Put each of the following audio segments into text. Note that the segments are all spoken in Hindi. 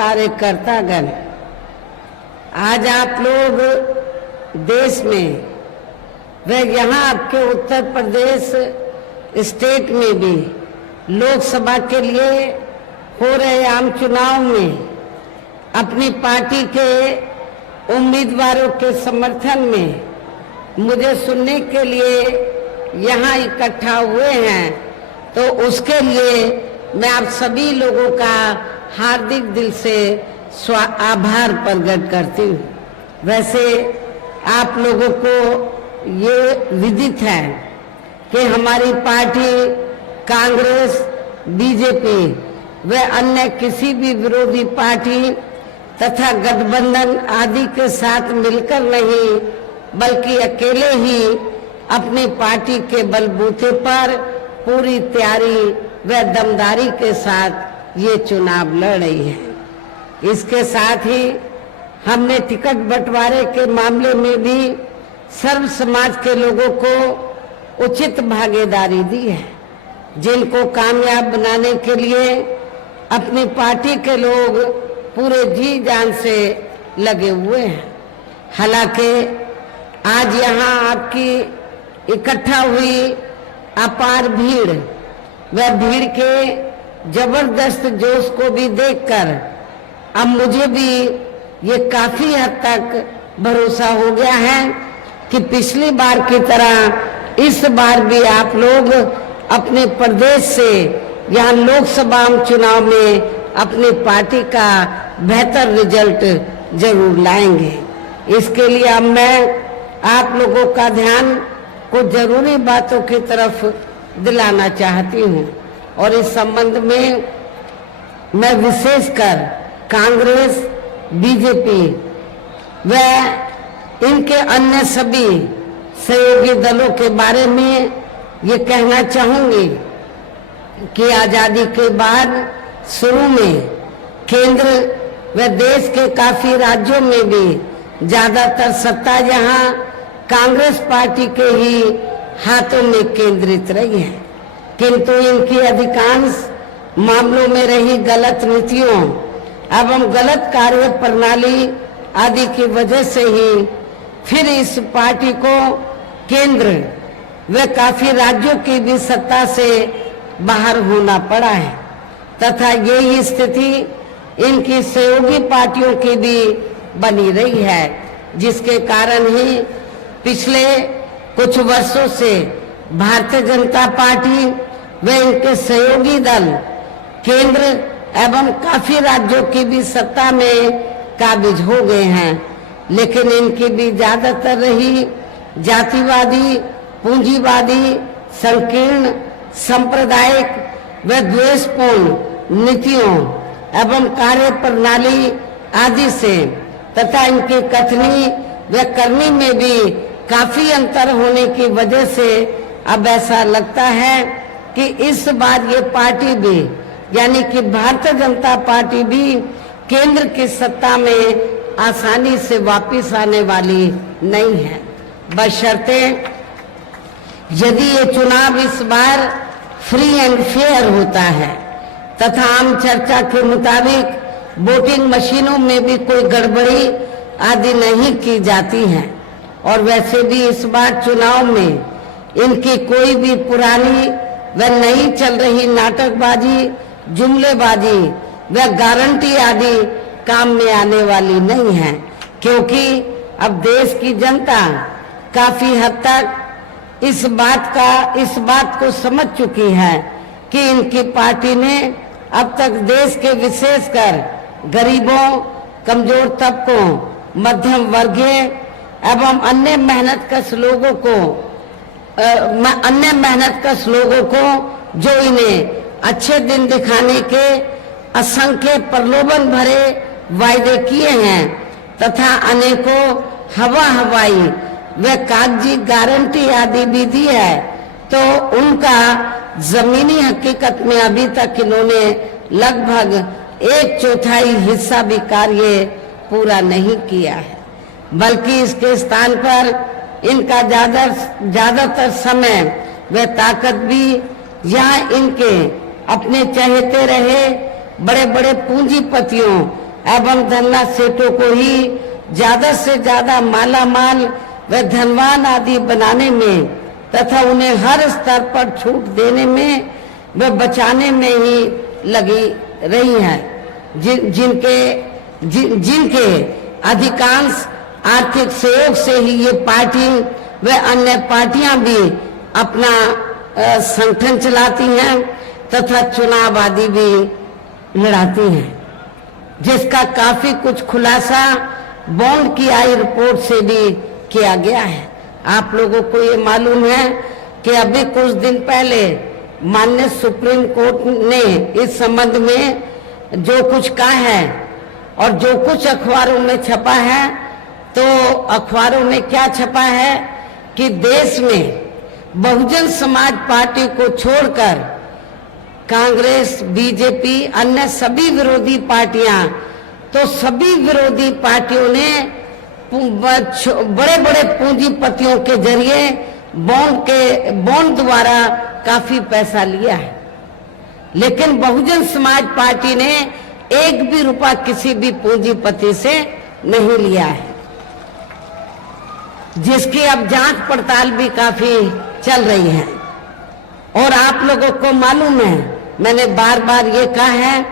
कार्यकर्तागण, आज आप लोग देश में व यहाँ आपके उत्तर प्रदेश स्टेट में भी लोकसभा के लिए हो रहे आम चुनाव में अपनी पार्टी के उम्मीदवारों के समर्थन में मुझे सुनने के लिए यहाँ इकट्ठा हुए हैं, तो उसके लिए मैं आप सभी लोगों का हार्दिक दिल से आभार प्रकट करती हूँ। वैसे आप लोगों को ये विदित है कि हमारी पार्टी कांग्रेस, बीजेपी व अन्य किसी भी विरोधी पार्टी तथा गठबंधन आदि के साथ मिलकर नहीं, बल्कि अकेले ही अपनी पार्टी के बलबूते पर पूरी तैयारी व दमदारी के साथ ये चुनाव लड़ रही है। इसके साथ ही हमने टिकट बंटवारे के मामले में भी सर्व समाज के लोगों को उचित भागीदारी दी है, जिनको कामयाब बनाने के लिए अपनी पार्टी के लोग पूरे जी जान से लगे हुए हैं। हालांकि आज यहाँ आपकी इकट्ठा हुई अपार भीड़ व भीड़ के जबरदस्त जोश को भी देखकर अब मुझे भी ये काफी हद तक भरोसा हो गया है कि पिछली बार की तरह इस बार भी आप लोग अपने प्रदेश से यहाँ लोकसभा चुनाव में अपनी पार्टी का बेहतर रिजल्ट जरूर लाएंगे। इसके लिए अब मैं आप लोगों का ध्यान को जरूरी बातों की तरफ दिलाना चाहती हूँ, और इस संबंध में मैं विशेषकर कांग्रेस, बीजेपी व इनके अन्य सभी सहयोगी दलों के बारे में ये कहना चाहूंगी कि आजादी के बाद शुरू में केंद्र व देश के काफी राज्यों में भी ज्यादातर सत्ता यहाँ कांग्रेस पार्टी के ही हाथों में केंद्रित रही है, किंतु इनकी अधिकांश मामलों में रही गलत नीतियों एवं गलत कार्य प्रणाली आदि की वजह से ही फिर इस पार्टी को केंद्र व काफी राज्यों की भी सत्ता से बाहर होना पड़ा है, तथा यही स्थिति इनकी सहयोगी पार्टियों की भी बनी रही है, जिसके कारण ही पिछले कुछ वर्षों से भारतीय जनता पार्टी व इनके सहयोगी दल केंद्र एवं काफी राज्यों की भी सत्ता में काबिज हो गए हैं, लेकिन इनकी भी ज्यादातर रही जातिवादी, पूंजीवादी, संकीर्ण, सांप्रदायिक व द्वेषपूर्ण नीतियों एवं कार्य प्रणाली आदि से तथा इनकी कथनी व करनी में भी काफी अंतर होने की वजह से अब ऐसा लगता है कि इस बार ये पार्टी भी यानी कि भारतीय जनता पार्टी भी केंद्र की सत्ता में आसानी से वापस आने वाली नहीं है, बशर्ते यदि ये चुनाव इस बार फ्री एंड फेयर होता है तथा आम चर्चा के मुताबिक वोटिंग मशीनों में भी कोई गड़बड़ी आदि नहीं की जाती है। और वैसे भी इस बार चुनाव में इनकी कोई भी पुरानी व नई चल रही नाटकबाजी, जुमलेबाजी व गारंटी आदि काम में आने वाली नहीं है, क्योंकि अब देश की जनता काफी हद तक इस बात को समझ चुकी है कि इनकी पार्टी ने अब तक देश के विशेषकर गरीबों, कमजोर तबकों, मध्यम वर्गीय एवं अन्य मेहनतकश लोगों को जो इन्हें अच्छे दिन दिखाने के असंख्य प्रलोभन भरे वायदे किए हैं तथा अनेकों हवाई व कागजी गारंटी आदि भी दी है, तो उनका जमीनी हकीकत में अभी तक इन्होंने लगभग 1/4 हिस्सा भी कार्य पूरा नहीं किया है, बल्कि इसके स्थान पर इनका ज्यादातर समय व ताकत भी यहाँ इनके अपने चहेते रहे बड़े बड़े पूंजीपतियों एवं धन्ना सेठों को ही ज्यादा से ज्यादा मालामाल व धनवान आदि बनाने में तथा उन्हें हर स्तर पर छूट देने में व बचाने में ही लगी रही है, जिनके अधिकांश आर्थिक सहयोग से ही ये पार्टी व अन्य पार्टियां भी अपना संगठन चलाती हैं तथा चुनाव आदि भी लड़ाती हैं, जिसका काफी कुछ खुलासा बॉन्ड की आई रिपोर्ट से भी किया गया है। आप लोगों को ये मालूम है कि अभी कुछ दिन पहले माननीय सुप्रीम कोर्ट ने इस संबंध में जो कुछ कहा है और जो कुछ अखबारों में छपा है, तो अखबारों में क्या छपा है कि देश में बहुजन समाज पार्टी को छोड़कर कांग्रेस, बीजेपी, अन्य सभी विरोधी पार्टियां, तो सभी विरोधी पार्टियों ने बड़े बड़े पूंजीपतियों के जरिए बॉन्ड द्वारा काफी पैसा लिया है, लेकिन बहुजन समाज पार्टी ने एक भी रुपया किसी भी पूंजीपति से नहीं लिया है, जिसकी अब जांच पड़ताल भी काफी चल रही है। और आप लोगों को मालूम है, मैंने बार बार ये कहा है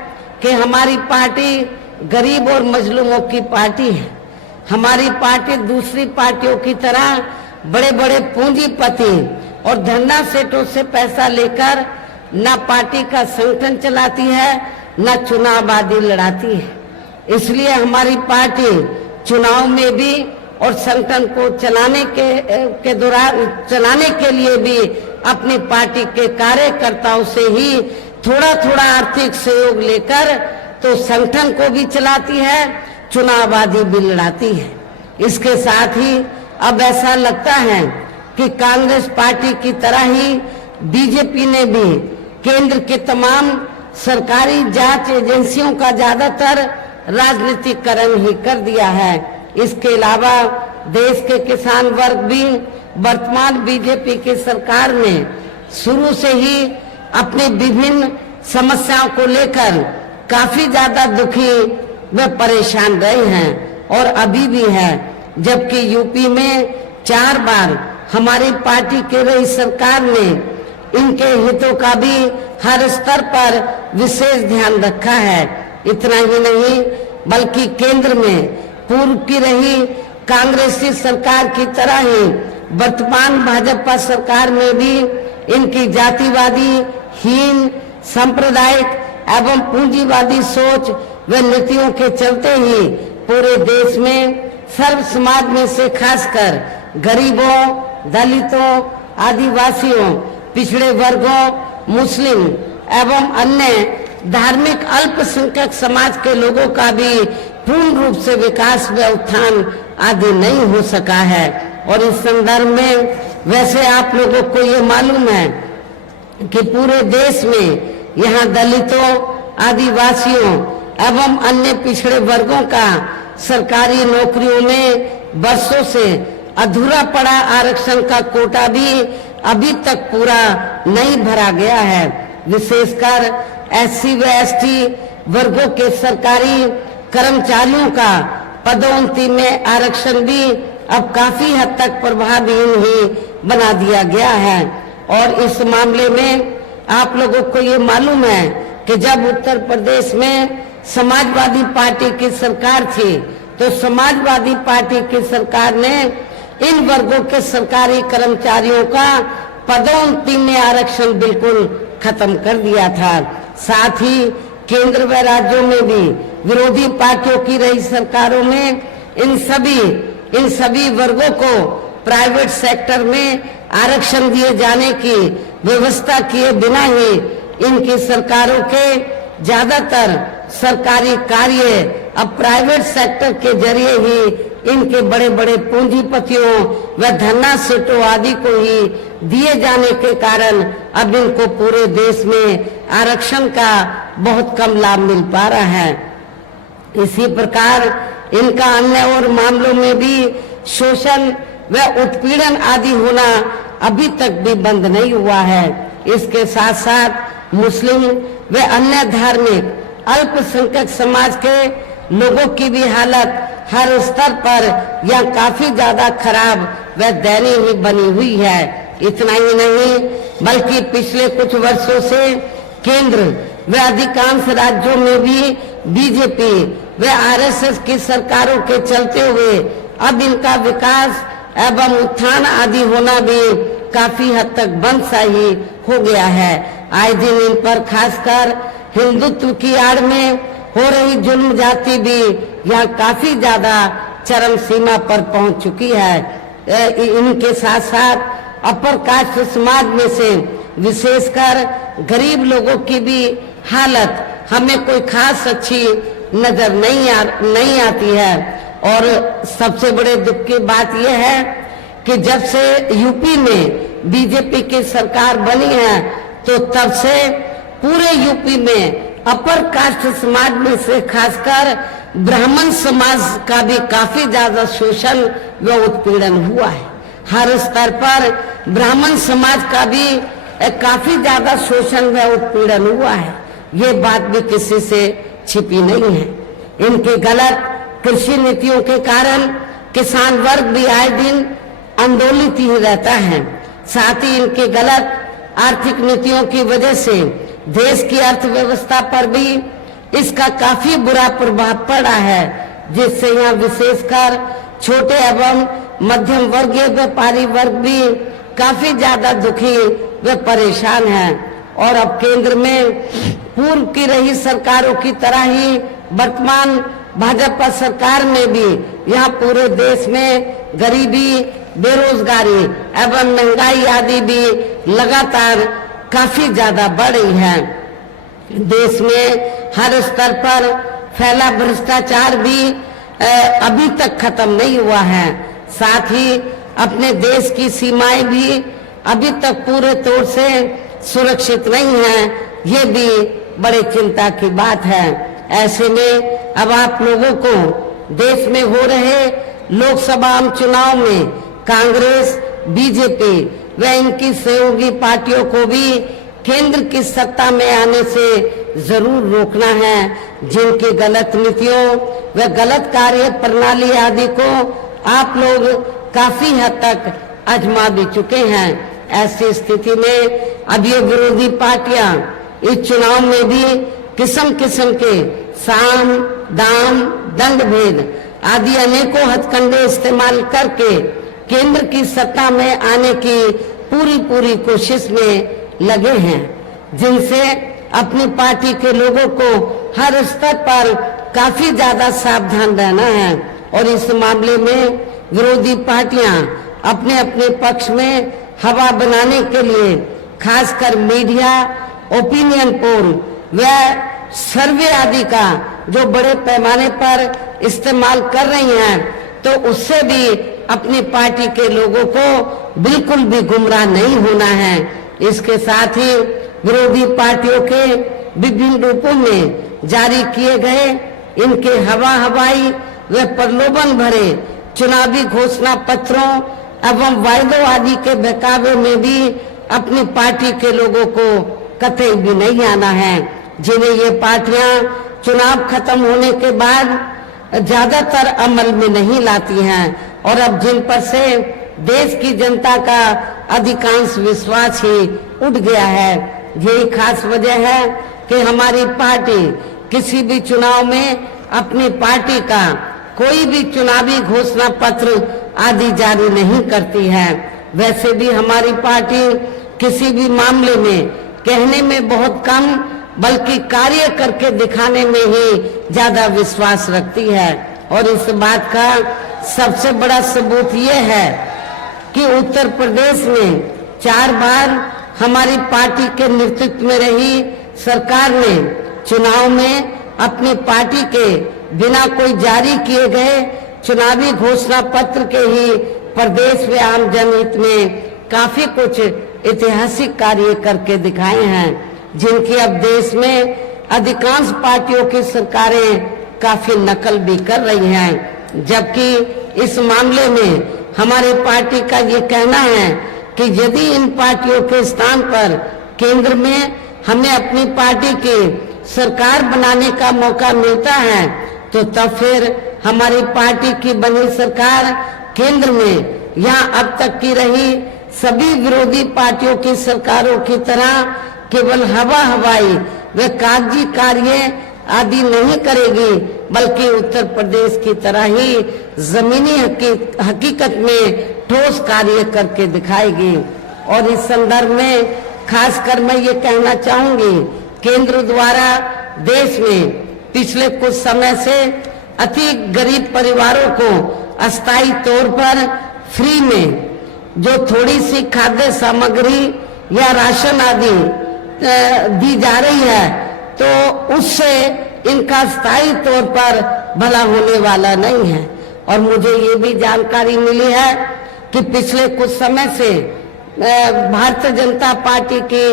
कि हमारी पार्टी गरीब और मजलूमों की पार्टी है। हमारी पार्टी दूसरी पार्टियों की तरह बड़े बड़े पूंजीपति और धन्ना सेठों से पैसा लेकर न पार्टी का संगठन चलाती है, न चुनाव आदि लड़ाती है। इसलिए हमारी पार्टी चुनाव में भी और संगठन को चलाने के लिए भी अपनी पार्टी के कार्यकर्ताओं से ही थोड़ा थोड़ा आर्थिक सहयोग लेकर तो संगठन को भी चलाती है, चुनाव आदि भी लड़ाती है। इसके साथ ही अब ऐसा लगता है कि कांग्रेस पार्टी की तरह ही बीजेपी ने भी केंद्र के तमाम सरकारी जांच एजेंसियों का ज्यादातर राजनीतिकरण ही कर दिया है। इसके अलावा देश के किसान वर्ग भी वर्तमान बीजेपी की सरकार में शुरू से ही अपनी विभिन्न समस्याओं को लेकर काफी ज्यादा दुखी व परेशान रहे हैं और अभी भी है, जबकि यूपी में 4 बार हमारी पार्टी की रही सरकार ने इनके हितों का भी हर स्तर पर विशेष ध्यान रखा है। इतना ही नहीं बल्कि केंद्र में पूर्व की रही कांग्रेसी सरकार की तरह ही वर्तमान भाजपा सरकार में भी इनकी जातिवादी, हीन, सांप्रदायिक एवं पूंजीवादी सोच व नीतियों के चलते ही पूरे देश में सर्व समाज में से खासकर गरीबों, दलितों, आदिवासियों, पिछड़े वर्गों, मुस्लिम एवं अन्य धार्मिक अल्पसंख्यक समाज के लोगों का भी पूर्ण रूप से विकास व उत्थान आदि नहीं हो सका है। और इस संदर्भ में वैसे आप लोगों को ये मालूम है कि पूरे देश में यहाँ दलितों, आदिवासियों एवं अन्य पिछड़े वर्गों का सरकारी नौकरियों में वर्षों से अधूरा पड़ा आरक्षण का कोटा भी अभी तक पूरा नहीं भरा गया है। विशेषकर एससी व एसटी वर्गों के सरकारी कर्मचारियों का पदोन्नति में आरक्षण भी अब काफी हद तक प्रभावहीन ही बना दिया गया है। और इस मामले में आप लोगों को ये मालूम है कि जब उत्तर प्रदेश में समाजवादी पार्टी की सरकार थी, तो समाजवादी पार्टी की सरकार ने इन वर्गों के सरकारी कर्मचारियों का पदोन्नति में आरक्षण बिल्कुल खत्म कर दिया था। साथ ही केंद्र व राज्यों में भी विरोधी पार्टियों की रही सरकारों में इन सभी वर्गों को प्राइवेट सेक्टर में आरक्षण दिए जाने की व्यवस्था किए बिना ही इनकी सरकारों के ज्यादातर सरकारी कार्य अब प्राइवेट सेक्टर के जरिए ही इनके बड़े बड़े पूंजीपतियों व धन्ना सेठों आदि को ही दिए जाने के कारण अब इनको पूरे देश में आरक्षण का बहुत कम लाभ मिल पा रहा है। इसी प्रकार इनका अन्य और मामलों में भी शोषण व उत्पीड़न आदि होना अभी तक भी बंद नहीं हुआ है। इसके साथ साथ मुस्लिम व अन्य धार्मिक अल्पसंख्यक समाज के लोगों की भी हालत हर स्तर पर यह काफी ज्यादा खराब व दयनीय बनी हुई है। इतना ही नहीं बल्कि पिछले कुछ वर्षों से केंद्र व अधिकांश राज्यों में भी बीजेपी व आरएसएस की सरकारों के चलते हुए अब इनका विकास एवं उत्थान आदि होना भी काफी हद तक बंद सा ही हो गया है। आए दिन इन पर खासकर हिंदुत्व की आड़ में हो रही जुल्म जाति भी यहाँ काफी ज्यादा चरम सीमा पर पहुंच चुकी है। इनके साथ साथ अपर कास्ट समाज में से विशेषकर गरीब लोगों की भी हालत हमें कोई खास अच्छी नजर नहीं आती है। और सबसे बड़े दुख की बात यह है कि जब से यूपी में बीजेपी की सरकार बनी है तो तब से पूरे यूपी में अपर कास्ट समाज में से खासकर ब्राह्मण समाज का भी काफी ज्यादा शोषण व उत्पीड़न हुआ है। हर स्तर पर ब्राह्मण समाज का भी काफी ज्यादा शोषण व उत्पीड़न हुआ है। ये बात भी किसी से छिपी नहीं है। इनके गलत कृषि नीतियों के कारण किसान वर्ग भी आए दिन आंदोलित ही रहता है। साथ ही इनके गलत आर्थिक नीतियों की वजह से देश की अर्थव्यवस्था पर भी इसका काफी बुरा प्रभाव पड़ा है, जिससे यहाँ विशेषकर छोटे एवं मध्यम वर्गीय व्यापारी वर्ग भी काफी ज्यादा दुखी व परेशान है। और अब केंद्र में पूर्व की रही सरकारों की तरह ही वर्तमान भाजपा सरकार में भी यहाँ पूरे देश में गरीबी, बेरोजगारी एवं महंगाई आदि भी लगातार काफी ज्यादा बढ़ रही है। देश में हर स्तर पर फैला भ्रष्टाचार भी अभी तक खत्म नहीं हुआ है। साथ ही अपने देश की सीमाएं भी अभी तक पूरे तौर से सुरक्षित नहीं है। ये भी बड़े चिंता की बात है। ऐसे में अब आप लोगों को देश में हो रहे लोकसभा चुनाव में कांग्रेस, बीजेपी व इनकी सहयोगी पार्टियों को भी केंद्र की सत्ता में आने से जरूर रोकना है। जिनकी गलत नीतियों व गलत कार्य प्रणाली आदि को आप लोग काफी हद तक आजमा भी चुके हैं। ऐसी स्थिति में अब ये विरोधी पार्टियां इस चुनाव में भी किस्म किस्म के साम, दाम, दंड भेद आदि अनेकों हथकंडे इस्तेमाल करके केंद्र की सत्ता में आने की पूरी कोशिश में लगे हैं, जिनसे अपनी पार्टी के लोगों को हर स्तर पर काफी ज्यादा सावधान रहना है। और इस मामले में विरोधी पार्टियां अपने अपने पक्ष में हवा बनाने के लिए खासकर मीडिया, ओपिनियन पोल व सर्वे आदि का जो बड़े पैमाने पर इस्तेमाल कर रही हैं, तो उससे भी अपनी पार्टी के लोगों को बिल्कुल भी गुमराह नहीं होना है। इसके साथ ही विरोधी पार्टियों के विभिन्न रूपों में जारी किए गए इनके हवाई व प्रलोभन भरे चुनावी घोषणा पत्रों एवं वायदों आदि के बहकावे में भी अपनी पार्टी के लोगों को कतई भी नहीं आना है, जिन्हें ये पार्टियां चुनाव खत्म होने के बाद ज्यादातर अमल में नहीं लाती हैं। और अब जिन पर से देश की जनता का अधिकांश विश्वास ही उठ गया है, यही खास वजह है कि हमारी पार्टी किसी भी चुनाव में अपनी पार्टी का कोई भी चुनावी घोषणा पत्र आदि जारी नहीं करती है। वैसे भी हमारी पार्टी किसी भी मामले में कहने में बहुत कम बल्कि कार्य करके दिखाने में ही ज्यादा विश्वास रखती है। और इस बात का सबसे बड़ा सबूत ये है कि उत्तर प्रदेश में 4 बार हमारी पार्टी के नेतृत्व में रही सरकार ने चुनाव में अपनी पार्टी के बिना कोई जारी किए गए चुनावी घोषणा पत्र के ही प्रदेश व आम जनहित में काफी कुछ ऐतिहासिक कार्य करके दिखाए हैं, जिनकी अब देश में अधिकांश पार्टियों की सरकारें काफी नकल भी कर रही हैं। जबकि इस मामले में हमारी पार्टी का ये कहना है कि यदि इन पार्टियों के स्थान पर केंद्र में हमें अपनी पार्टी की सरकार बनाने का मौका मिलता है तो तब फिर हमारी पार्टी की बनी सरकार केंद्र में या अब तक की रही सभी विरोधी पार्टियों की सरकारों की तरह केवल हवाई व कागजी कार्य आदि नहीं करेगी, बल्कि उत्तर प्रदेश की तरह ही जमीनी हकीकत में ठोस कार्य करके दिखाएगी। और इस संदर्भ में खासकर मैं ये कहना चाहूंगी, केंद्र द्वारा देश में पिछले कुछ समय से अति गरीब परिवारों को अस्थायी तौर पर फ्री में जो थोड़ी सी खाद्य सामग्री या राशन आदि दी जा रही है, तो उससे इनका स्थायी तौर पर भला होने वाला नहीं है। और मुझे ये भी जानकारी मिली है कि पिछले कुछ समय से भारतीय जनता पार्टी की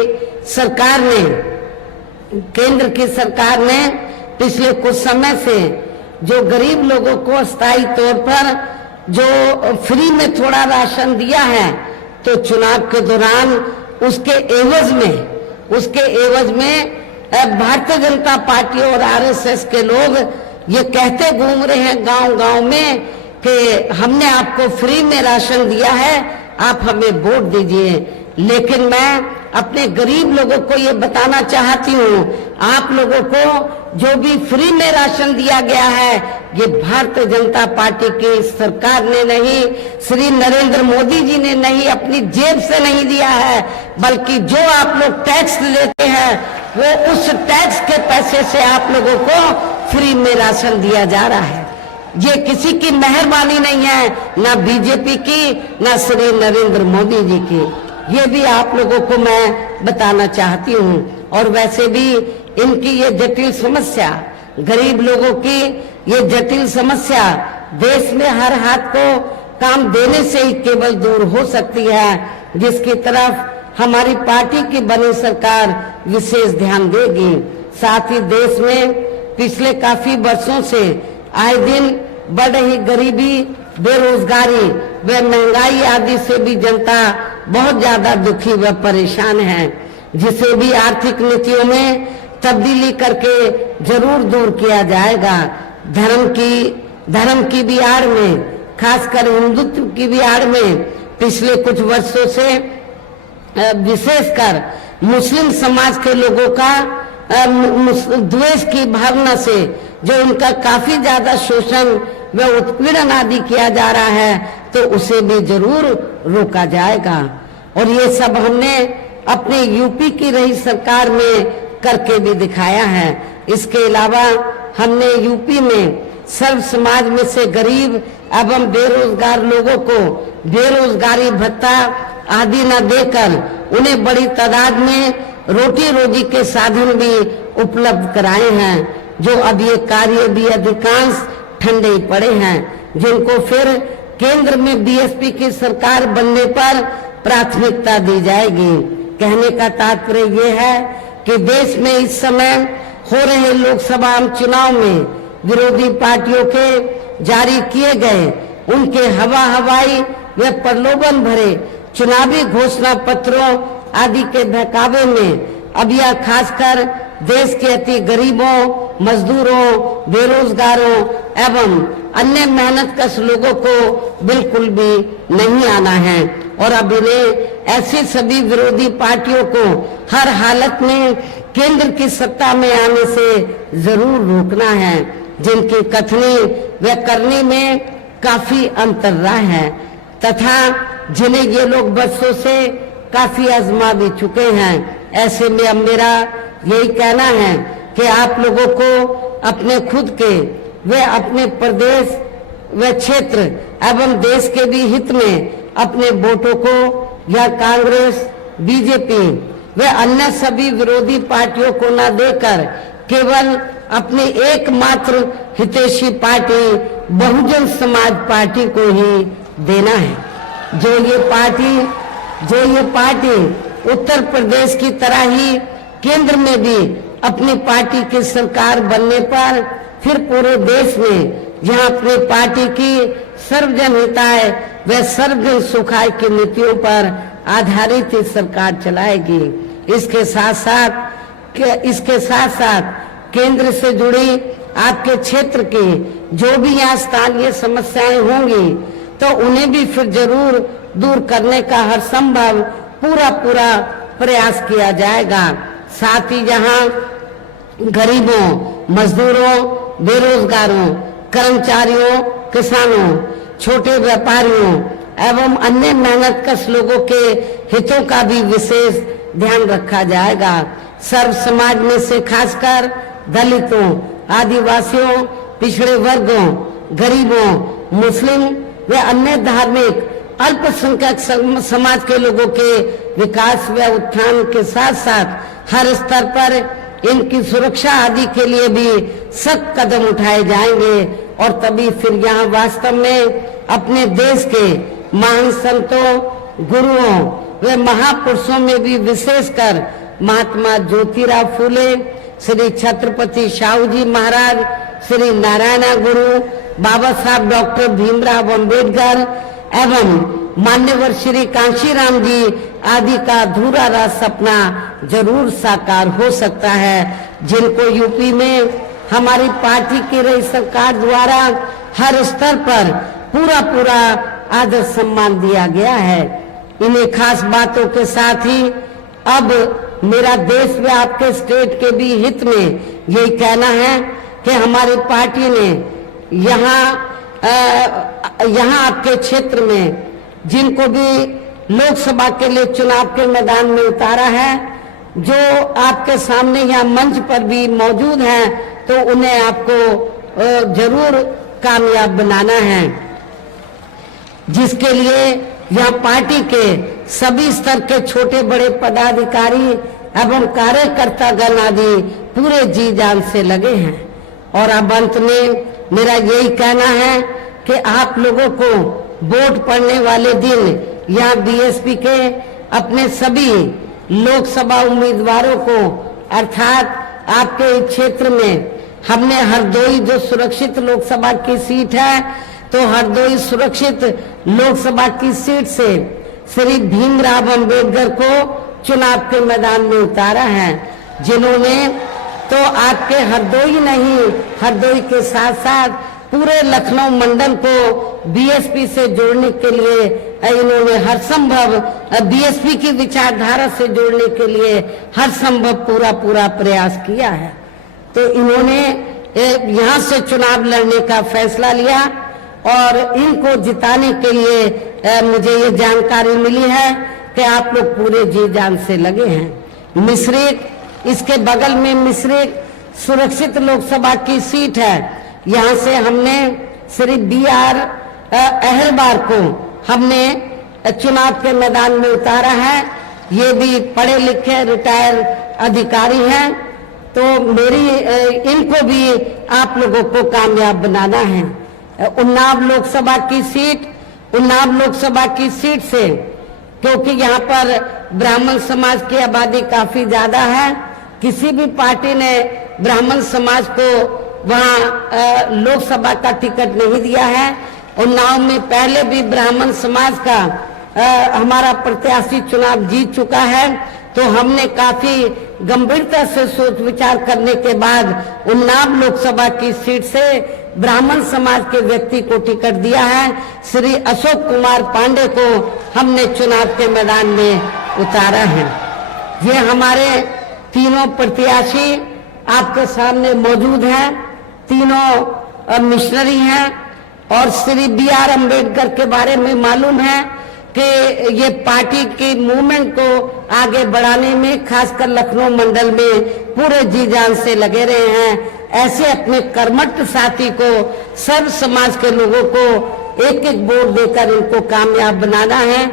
सरकार ने, केंद्र की सरकार ने पिछले कुछ समय से जो गरीब लोगों को स्थायी तौर पर जो फ्री में थोड़ा राशन दिया है, तो चुनाव के दौरान उसके एवज में भारतीय जनता पार्टी और आरएसएस के लोग ये कहते घूम रहे हैं गांव-गांव में कि हमने आपको फ्री में राशन दिया है, आप हमें वोट दीजिए। लेकिन मैं अपने गरीब लोगों को ये बताना चाहती हूँ, आप लोगों को जो भी फ्री में राशन दिया गया है, ये भारतीय जनता पार्टी की सरकार ने नहीं, श्री नरेंद्र मोदी जी ने नहीं, अपनी जेब से नहीं दिया है, बल्कि जो आप लोग टैक्स लेते हैं वो उस टैक्स के पैसे से आप लोगों को फ्री में राशन दिया जा रहा है। ये किसी की मेहरबानी नहीं है, ना बीजेपी की, ना श्री नरेंद्र मोदी जी की। ये भी आप लोगों को मैं बताना चाहती हूँ। और वैसे भी इनकी ये जटिल समस्या, गरीब लोगों की ये जटिल समस्या देश में हर हाथ को काम देने से ही केवल दूर हो सकती है, जिसकी तरफ हमारी पार्टी की बनी सरकार विशेष ध्यान देगी। साथ ही देश में पिछले काफी वर्षों से आए दिन बढ़ रही गरीबी, बेरोजगारी व महंगाई आदि से भी जनता बहुत ज्यादा दुखी व परेशान है, जिसे भी आर्थिक नीतियों में तब्दीली करके जरूर दूर किया जाएगा। धर्म की भी आड़ में, खासकर हिंदुत्व की भी आड़ में पिछले कुछ वर्षों से विशेषकर मुस्लिम समाज के लोगों का द्वेष की भावना से जो उनका काफी ज्यादा शोषण व उत्पीड़न आदि किया जा रहा है, तो उसे भी जरूर रोका जाएगा। और ये सब हमने अपने यूपी की रही सरकार में करके भी दिखाया है। इसके अलावा हमने यूपी में सर्व समाज में से गरीब एवं बेरोजगार लोगों को बेरोजगारी भत्ता आदि न देकर उन्हें बड़ी तादाद में रोटी रोजी के साधन भी उपलब्ध कराए हैं, जो अब ये कार्य भी अधिकांश ठंडे ही पड़े हैं, जिनको फिर केंद्र में बीएसपी की सरकार बनने पर प्राथमिकता दी जाएगी। कहने का तात्पर्य ये है कि देश में इस समय हो रहे लोकसभा चुनाव में विरोधी पार्टियों के जारी किए गए उनके हवाई व प्रलोभन भरे चुनावी घोषणा पत्रों आदि के बहकावे में अब यह खासकर देश के अति गरीबों, मजदूरों, बेरोजगारों एवं अन्य मेहनतकश लोगों को बिल्कुल भी नहीं आना है। और अब इन्हें ऐसी सभी विरोधी पार्टियों को हर हालत में केंद्र की सत्ता में आने से जरूर रोकना है, जिनकी कथनी व करनी में काफी अंतर रहा है तथा जिन्हें ये लोग बरसों से काफी आजमा भी चुके हैं। ऐसे में अब मेरा यही कहना है कि आप लोगों को अपने खुद के व अपने प्रदेश व क्षेत्र एवं देश के भी हित में अपने वोटों को या कांग्रेस, बीजेपी व अन्य सभी विरोधी पार्टियों को न देकर केवल अपनी एकमात्र हितैषी पार्टी बहुजन समाज पार्टी को ही देना है। जो ये पार्टी उत्तर प्रदेश की तरह ही केंद्र में भी अपनी पार्टी की सरकार बनने पर फिर पूरे देश में जहां अपनी पार्टी की सर्वजन हिताय व सर्वजन सुखाय की नीतियों पर आधारित ही सरकार चलाएगी। इसके साथ साथ केंद्र से जुड़ी आपके क्षेत्र की जो भी यहाँ स्थानीय समस्याएं होंगी तो उन्हें भी फिर जरूर दूर करने का हर संभव पूरा प्रयास किया जाएगा। साथ ही यहाँ गरीबों, मजदूरों, बेरोजगारों, कर्मचारियों, किसानों, छोटे व्यापारियों एवं अन्य मेहनतकश लोगों के हितों का भी विशेष ध्यान रखा जाएगा। सर्व समाज में से खासकर दलितों, आदिवासियों, पिछड़े वर्गों, गरीबों, मुस्लिम व अन्य धार्मिक अल्पसंख्यक समाज के लोगों के विकास व उत्थान के साथ साथ हर स्तर पर इनकी सुरक्षा आदि के लिए भी सख्त कदम उठाए जाएंगे और तभी फिर यहाँ वास्तव में अपने देश के महान संतों, गुरुओं व महापुरुषों में भी विशेषकर महात्मा ज्योतिराव फूले, श्री छत्रपति शाहू जी महाराज, श्री नारायण गुरु, बाबा साहब डॉक्टर भीमराव अंबेडकर एवं मान्यवर श्री कांशीराम जी आदि का अधूरा राज सपना जरूर साकार हो सकता है, जिनको यूपी में हमारी पार्टी की रही सरकार द्वारा हर स्तर पर पूरा आदर सम्मान दिया गया है। इन्हीं खास बातों के साथ ही अब मेरा देश व आपके स्टेट के भी हित में यही कहना है कि हमारी पार्टी ने यहाँ आपके क्षेत्र में जिनको भी लोकसभा के लिए चुनाव के मैदान में उतारा है, जो आपके सामने यहाँ मंच पर भी मौजूद हैं, तो उन्हें आपको जरूर कामयाब बनाना है, जिसके लिए यहाँ पार्टी के सभी स्तर के छोटे बड़े पदाधिकारी एवं कार्यकर्ता गण आदि पूरे जी जान से लगे हैं। और अब अंत में मेरा यही कहना है कि आप लोगों को वोट पड़ने वाले दिन यहाँ बीएसपी के अपने सभी लोकसभा उम्मीदवारों को अर्थात आपके क्षेत्र में हमने हरदोई जो सुरक्षित लोकसभा की सीट है, तो हरदोई सुरक्षित लोकसभा की सीट से श्री भीमराव अंबेडकर को चुनाव के मैदान में उतारा है, जिन्होंने तो आपके हरदोई नहीं, हरदोई के साथ साथ पूरे लखनऊ मंडल को बीएसपी से जोड़ने के लिए इन्होंने हर संभव बीएसपी की विचारधारा से जोड़ने के लिए हर संभव पूरा प्रयास किया है। तो इन्होंने यहाँ से चुनाव लड़ने का फैसला लिया और इनको जिताने के लिए मुझे ये जानकारी मिली है कि आप लोग पूरे जी जान से लगे हैं। मिश्रिक, इसके बगल में मिश्रिक सुरक्षित लोकसभा की सीट है, यहाँ से हमने श्री BR अहलवार को हमने चुनाव के मैदान में उतारा है। ये भी पढ़े लिखे रिटायर अधिकारी हैं, तो मेरी इनको भी आप लोगों को कामयाब बनाना है। उन्नाव लोकसभा की सीट से, क्योंकि यहाँ पर ब्राह्मण समाज की आबादी काफी ज्यादा है, किसी भी पार्टी ने ब्राह्मण समाज को वहाँ लोकसभा का टिकट नहीं दिया है। उन्नाव में पहले भी ब्राह्मण समाज का हमारा प्रत्याशी चुनाव जीत चुका है, तो हमने काफी गंभीरता से सोच विचार करने के बाद उन्नाव लोकसभा की सीट से ब्राह्मण समाज के व्यक्ति को टिकट दिया है। श्री अशोक कुमार पांडे को हमने चुनाव के मैदान में उतारा है। ये हमारे तीनों प्रत्याशी आपके सामने मौजूद हैं, तीनों मिशनरी हैं और श्री BR अम्बेडकर के बारे में मालूम है कि ये पार्टी की मूवमेंट को आगे बढ़ाने में खासकर लखनऊ मंडल में पूरे जी जान से लगे रहे हैं। ऐसे अपने कर्मठ साथी को, सर्व समाज के लोगों को एक एक वोट देकर इनको कामयाब बनाना है।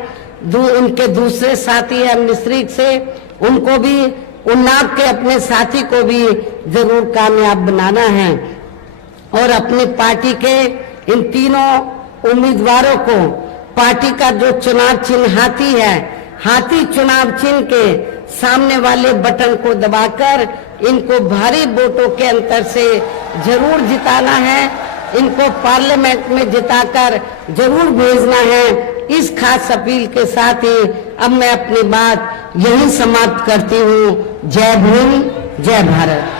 उनके दूसरे साथी है मिश्रिक से, उनको भी उन्नाव के अपने साथी को भी जरूर कामयाब बनाना है और अपनी पार्टी के इन तीनों उम्मीदवारों को पार्टी का जो चुनाव चिन्ह हाथी है, हाथी चुनाव चिन्ह के सामने वाले बटन को दबाकर इनको भारी वोटों के अंतर से जरूर जिताना है, इनको पार्लियामेंट में जिताकर जरूर भेजना है। इस खास अपील के साथ ही अब मैं अपनी बात यही समाप्त करती हूँ। जय भीम, जय भारत।